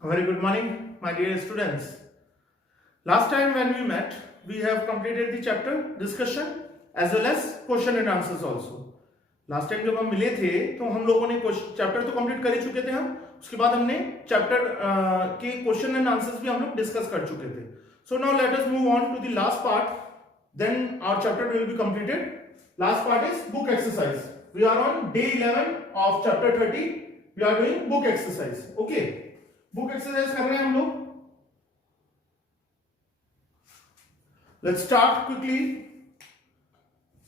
A very good morning, my dear students. Last time when we met, we have completed the chapter discussion as well as question and answers also. Last time जब हम मिले थे तो हम लोगों ने chapter तो complete कर ही चुके थे हम, उसके बाद हमने चैप्टर के क्वेश्चन एंड आंसर्स भी हम लोग डिस्कस कर चुके थे. So now let us move on to the last part, then our chapter will be completed. Last part is book exercise. We are on day 11 of chapter 30. We are doing book exercise. Okay, book exercise कर रहे हैं हम लोग. Let's start quickly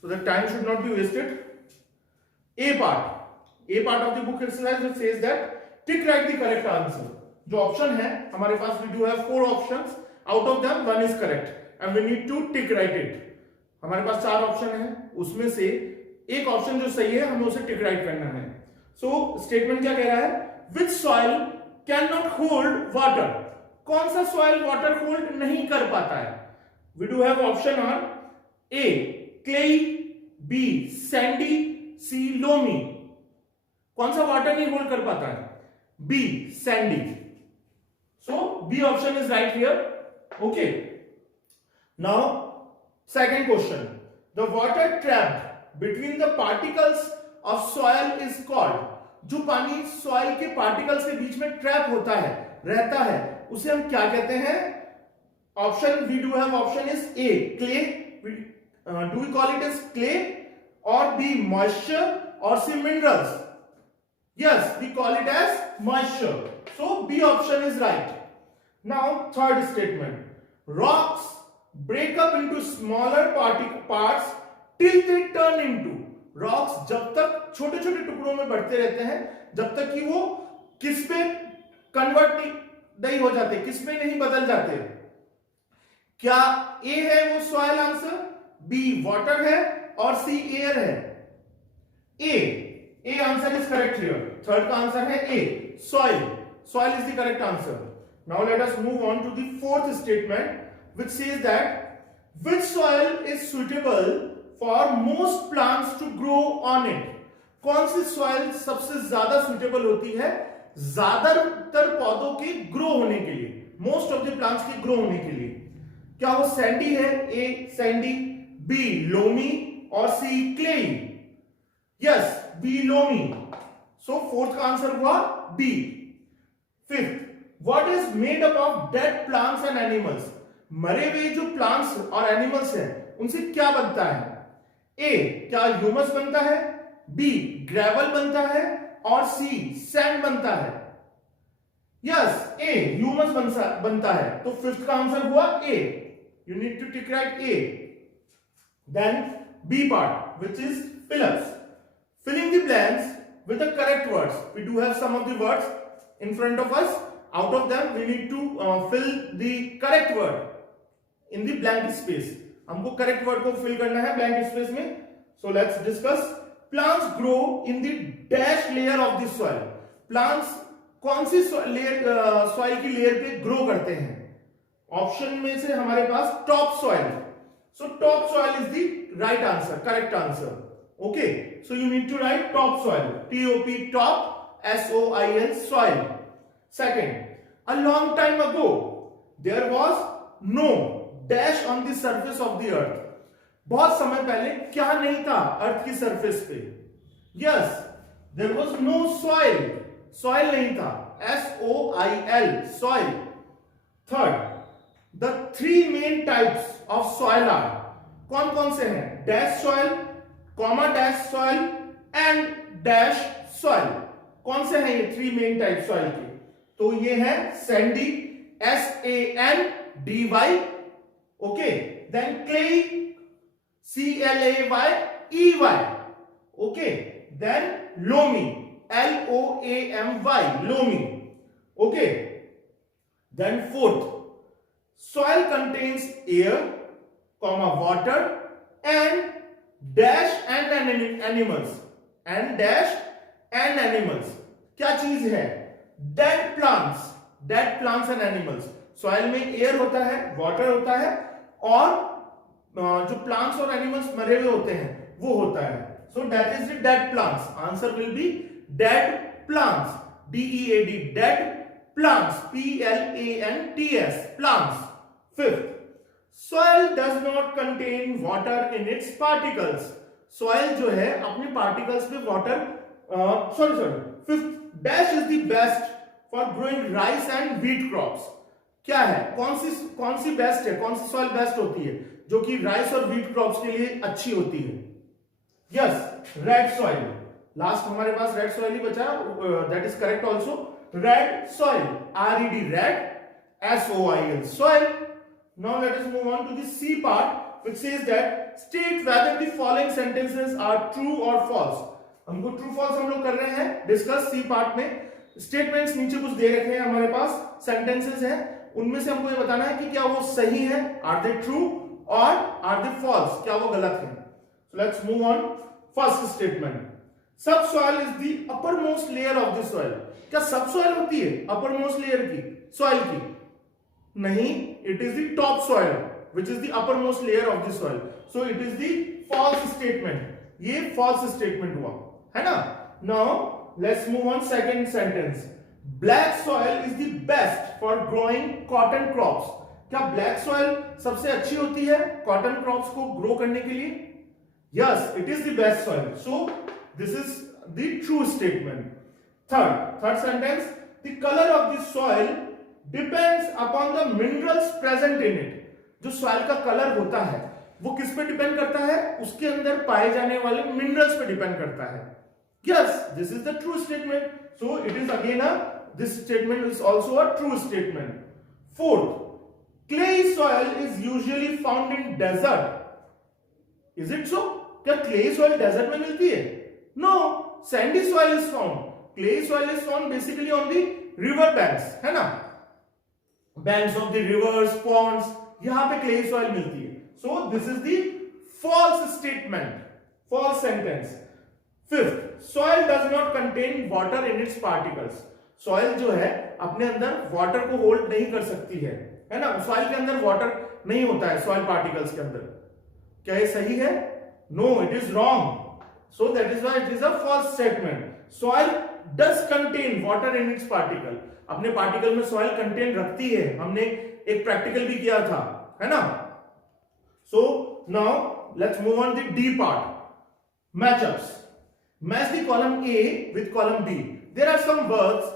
so that time should not be wasted. A part of the book exercise which says that tick write the correct answer. जो option है हमारे पास, we do have 4 options. Out of them one is correct and we need to tick write it. हमारे पास 4 option है, उसमें से एक option जो सही है हमें उसे टिक राइट करना है. सो स्टेटमेंट क्या कह रहा है? Which soil cannot hold water? कौन सा सॉइल वाटर होल्ड नहीं कर पाता है? We do have option on A clay, B sandy, C loamy. कौन सा वाटर नहीं होल्ड कर पाता है? B sandy. So B option is right here. Okay. Now second question. The water trapped between the particles of soil is called. जो पानी soil के particles के बीच में ट्रैप होता है, रहता है, उसे हम क्या कहते हैं? Option we do have option is a clay. Do we call it as clay, or B moisture, or C minerals? Yes, we call it as moisture. So B option is right. Now third statement. Rocks break up into smaller parts till they turn into. Rocks जब तक छोटे छोटे टुकड़ों में बढ़ते रहते हैं जब तक कि वो किस में कन्वर्ट नहीं हो जाते, किस में नहीं बदल जाते. क्या ए है वो सॉइल आंसर, बी वाटर है और सी एयर है? A answer is correct here. Third का आंसर है A soil. Soil is the correct answer. Now let us move on to the fourth statement which says that which soil is suitable for most plants to grow on it? कौन C soil सबसे ज्यादा suitable होती है ज्यादातर पौधों के grow होने के लिए, मोस्ट ऑफ द प्लांट्स के ग्रो होने के लिए? क्या वो सैंडी है? ए सैंडी, बी लोमी और C clay? Yes, B loamy. So fourth का आंसर हुआ B. Fifth, what is made up of dead plants and animals? मरे हुए जो प्लांट्स और एनिमल्स हैं उनसे क्या बनता है? ए क्या ह्यूमस बनता है, बी ग्रेवल बनता है और सी सैंड बनता है? यस, ए ह्यूमस बनता है. तो फिफ्थ का आंसर हुआ ए. You need to tick right A. Then B part, which is fill-ups. Filling the blanks with the correct words. We do have some of the words in front of us. Out of them, we need to fill the correct word in the blank space. हमको correct word को fill करना है blank space में. So let's discuss. Plants grow in the dash layer of the soil. Plants कौन सी soil की layer पे grow करते हैं? ऑप्शन में से हमारे पास top soil. So top soil is the right answer, correct answer. Okay, so you need to write top soil, TOP top, SOIL soil. Second, a long time ago there was no dash on the surface of the earth. बहुत समय पहले क्या नहीं था अर्थ की surface पे? Yes, there was no soil. Soil नहीं था, SOIL soil. Third, The 3 main types of soil are. कौन कौन से हैं? Dash soil, comma dash soil and dash soil. कौन से हैं ये 3 मेन टाइप सॉइल के? तो ये है sandy, SANDY. Okay, then clay, CLAYEY. Okay, then loamy, LOAMY loamy. Okay, then fourth, soil contains air, water and dash and animals. And dash and animals क्या चीज है? dead plants and animals. soil में air होता है, water होता है और जो plants और animals मरे हुए होते हैं वो होता है. so that is the dead plants. answer will be dead plants, DEAD, dead plants, plants, plants. Fifth, soil does not contain water in its particles. Soil जो है अपने particles में water sorry. Fifth, dash is the best for growing rice and wheat crops. क्या है, कौन सी best है, कौन C soil best होती है जो कि राइस और व्हीट क्रॉप्स के लिए अच्छी होती है? Yes, red soil. लास्ट हमारे पास रेड सॉइल ही बचा, that is correct also. Red soil, RED, red, SOIL, soil. Now let us move on to the C part which says that state whether the following sentences are true or false. हमको true false हम लोग कर रहे हैं discuss C part में. Statements नीचे कुछ दे रखे हैं हमारे पास, सेंटेंसेस हैं, उनमें से हमको ये बताना है कि क्या वो सही है, आर दे ट्रू और आर दे फॉल्स, क्या वो गलत है. So let's move on. First statement, subsoil is the upper most layer of the soil. क्या सबसॉइल होती है अपर मोस्ट लेयर की, सॉइल की? नहीं, it is the top soil which is the upper most layer of the soil. So it is the false statement. ये false statement हुआ है ना. Now let's move on second sentence. Black soil is the best for growing cotton crops. क्या black soil सबसे अच्छी होती है cotton crops को ग्रो करने के लिए? Yes, it is the best soil. So this is the true statement. Third sentence, the colour of the soil depends upon the minerals present in it. जो soil का कलर होता है वो किस पे डिपेंड करता है? उसके अंदर पाए जाने वाले मिनरल्स पे डिपेंड करता है. Yes, this is the true statement. So it is again this statement is also a true statement. Fourth, clay soil is usually found in desert. Is it so? क्या clay soil desert में मिलती है? No, sandy soil is found. Clay soil is found basically on the river banks, है ना? Banks of the rivers, ponds, यहाँ पे clay soil मिलती है. So this is the false statement, false sentence. Fifth, soil does not contain water in its particles. Soil जो है अपने अंदर वाटर को होल्ड नहीं कर सकती है ना. सॉइल के अंदर वाटर नहीं होता है सॉइल पार्टिकल्स के अंदर. क्या ये सही है? No, it is wrong. So that is why it is a false statement. Soil does contain water in its particle. अपने पार्टिकल में सॉइल कंटेन रखती है. हमने एक प्रैक्टिकल भी किया था, है ना. So now let's move on the D part. Matchups. Match the column A with column B. There are some words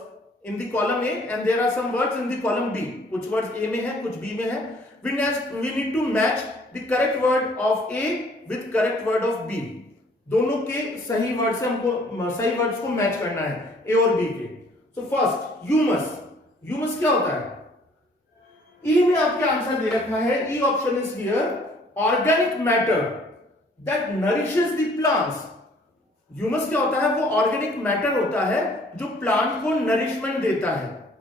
in the column A and there are some words in the column B. कुछ words A में है, कुछ B में है. We need to match the correct word of A with correct word of B. दोनों के सही word से हमको सही वर्ड्स को मैच करना है A और B के. So first, humus. Humus क्या होता है? E में आपके आंसर दे रखा है. E option is here. Organic matter that nourishes the plants. Humus क्या होता है? वो ऑर्गेनिक मैटर होता है जो प्लांट को नरिशमेंट देता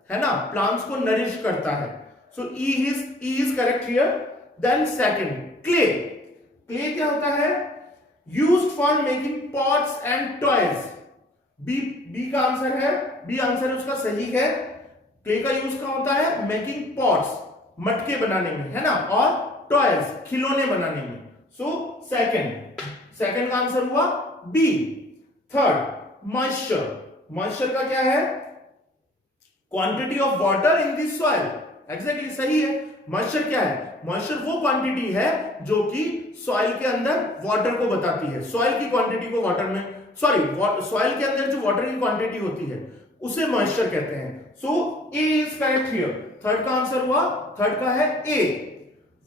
है ना, प्लांट्स को नरिश करता है. So E is correct here. Then second, clay. Clay क्या होता है? Used for making pots and toys. B का आंसर है, बी आंसर उसका सही है. क्ले का यूज क्या होता है? मेकिंग पॉट्स, मटके बनाने में, है ना, और टॉयज, खिलौने बनाने में. सो सेकंड का आंसर हुआ बी. Third, moisture. मॉइस्चर का क्या है? Quantity of water in the soil. Exactly सही है. मॉइस्चर क्या है? मॉइस्चर वो क्वांटिटी है जो कि सॉइल के अंदर वाटर को बताती है. सॉइल की क्वांटिटी को वाटर में, सॉइल के अंदर जो वाटर की क्वांटिटी होती है उसे मॉइस्चर कहते हैं. So A is correct here. Third का आंसर हुआ, थर्ड का है ए.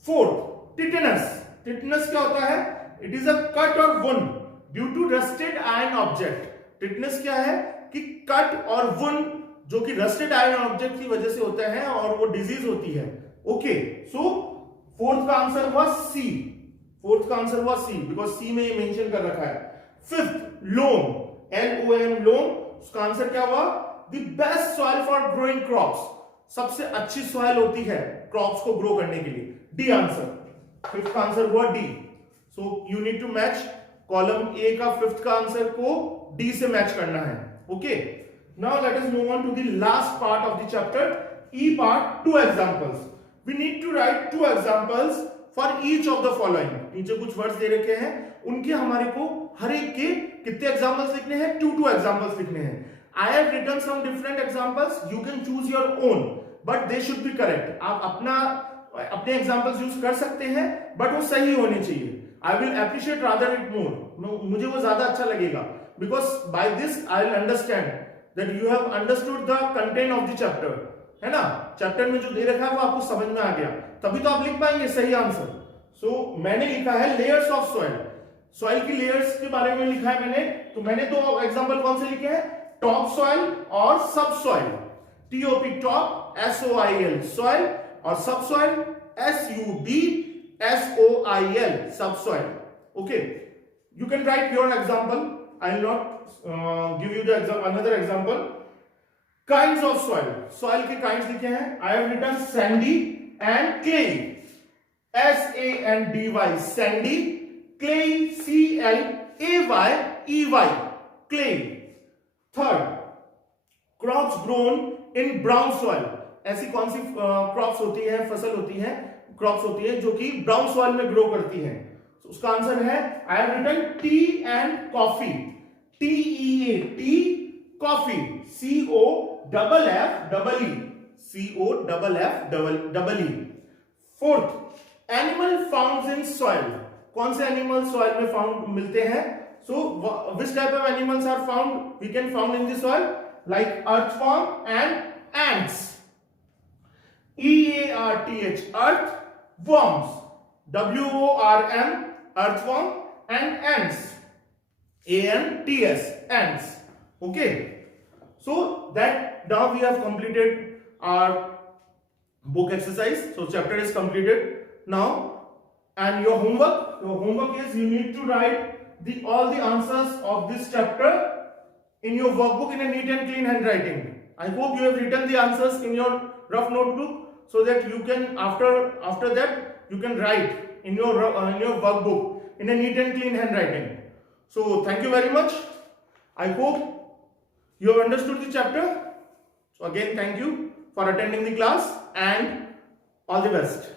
Fourth, tetanus. टिटेनस क्या होता है? इट इज अ कट और wound due to rusted iron object. Tetanus क्या है? कि कट और वुंड जो कि रस्टेड आयरन ऑब्जेक्ट की वजह से होते हैं और वो डिजीज होती है. ओके, सो फोर्थ का आंसर हुआ सी. फोर्थ का आंसर हुआ सी बिकॉज सी में ये मेंशन कर रखा है. फिफ्थ, लोम. LOM, लोम. उसका आंसर क्या हुआ? The best soil for growing crops. सबसे अच्छी सॉइल होती है क्रॉप्स को ग्रो करने के लिए. D answer. फिफ्थ का आंसर हुआ D. So you need to match column A का फिफ्थ का आंसर को डी से मैच करना है. Okay, now let us move on to the last part of the chapter, E part. Two examples. We need to write two examples for each of the following. नीचे कुछ words दे रखे हैं, उनके हमारे को हर एक के कितने एग्जांपल्स लिखने हैं? 2 एग्जांपल्स लिखने हैं. I have written some different examples. You can choose your own, but they should be correct. आप अपने एग्जाम्पल्स यूज कर सकते हैं, बट वो सही होने चाहिए. I will appreciate rather it more. मुझे वो ज्यादा अच्छा लगेगा, because by this I will understand that you have understood the content of the chapter. है ना, चैप्टर में जो दे रखा है वो आपको समझ में आ गया, तभी तो आप लिख पाएंगे सही आंसर. सो मैंने लिखा है लेयर्स ऑफ सॉइल. सॉइल की लेयर्स के बारे में लिखा है मैंने. तो मैंने तो एग्जांपल कौन से लिखे हैं? टॉप सॉइल और subsoil. TOP top, SOIL soil, और subsoil SUBSOIL subsoil. Okay, you can write your example. I will not give you the another example. Kinds of soil. Soil के kinds लिखे हैं. I have written sandy and clay. SANDY sandy, clay CLAYEY clay. Third, crops grown in brown soil. ऐसी कौन सी crops होती है, फसल होती है, क्रॉप्स होती है जो कि ब्राउन सॉइल में ग्रो करती हैं? तो उसका आंसर है, I have written tea and coffee. TEA tea, coffee COFFEE. Fourth, animal found in soil. कौन से एनिमल सॉइल में फाउंड मिलते हैं? So which type of animals are found, we can found in the soil, like earthworm and ants. EARTH earth, worms WORM earthworm, and ants ANTS ants. Okay, so that now we have completed our book exercise. So chapter is completed now, and your homework is you need to write all the answers of this chapter in your workbook in a neat and clean handwriting. I hope you have written the answers in your rough notebook, so that you can after that you can write in your workbook in a neat and clean handwriting. So thank you very much. I hope you have understood the chapter. So again, thank you for attending the class, and all the best.